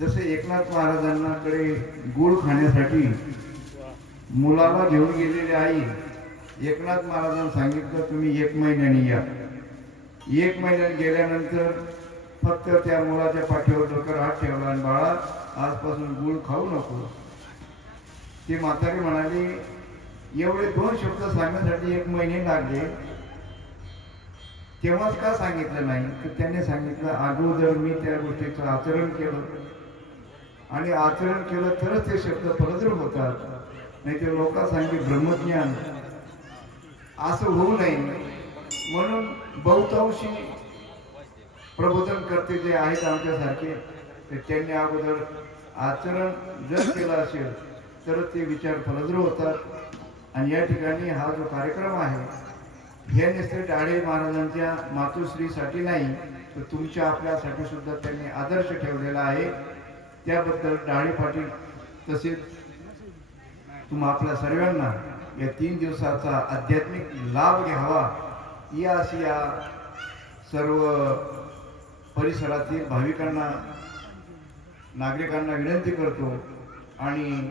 जसे एकनाथ महाराजांकडे गुळ खाण्यासाठी मुलाला घेऊन गेलेली आई एकनाथ महाराजांना सांगितलं तुम्ही 1 महिन्याने या. 1 महिन्यात गेल्यानंतर फक्त त्या मुलाच्या पाठीवर डोक्यावर हात ठेवला आणि बाळा आजपासून गुळ खाऊ नको. ती म्हातारी म्हणाली एवढे 2 शब्द सांगण्यासाठी 1 महिने लागले, तेव्हाच का सांगितलं नाही? तर त्याने सांगितलं अगोदर मी त्या गोष्टीचं आचरण केलं आणि आचरण केलं तरच ते शब्द फलद्रूप होतात, नाही ते लोकांसाठी ब्रह्मज्ञान असं होऊ नये. म्हणून बहुतांशी प्रबोधन करते जे आहेत आमच्यासारखे ते त्यांनी अगोदर आचरण जर केलं असेल तर ते विचार फलद्रूप होतात. आणि या ठिकाणी हा जो कार्यक्रम आहे हे नुसते डाळे महाराजांच्या मातोश्रीसाठी नाही तर तुमच्या आपल्यासाठी सुद्धा त्यांनी आदर्श ठेवलेला आहे. त्याबद्दल डाळे पाटील तसेच तुम्हा आपल्या सर्वांना या 3 दिवसाचा आध्यात्मिक लाभ घ्यावा या अशी या सर्व परिसरातील भाविकांना नागरिकांना विनंती करतो. आणि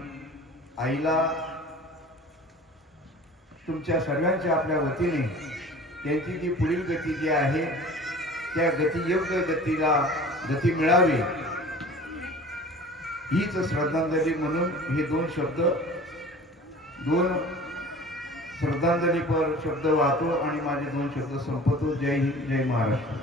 आईला तुमच्या सर्वांच्या आपल्या वतीने त्यांची जी पुढील गती जी आहे त्या योग्य गती मिळावी हीच श्रद्धांजली म्हणून हे 2 श्रद्धांजलीपर शब्द वाहतो आणि माझे 2 शब्द संपवतो. जय हिंद, जय महाराष्ट्र.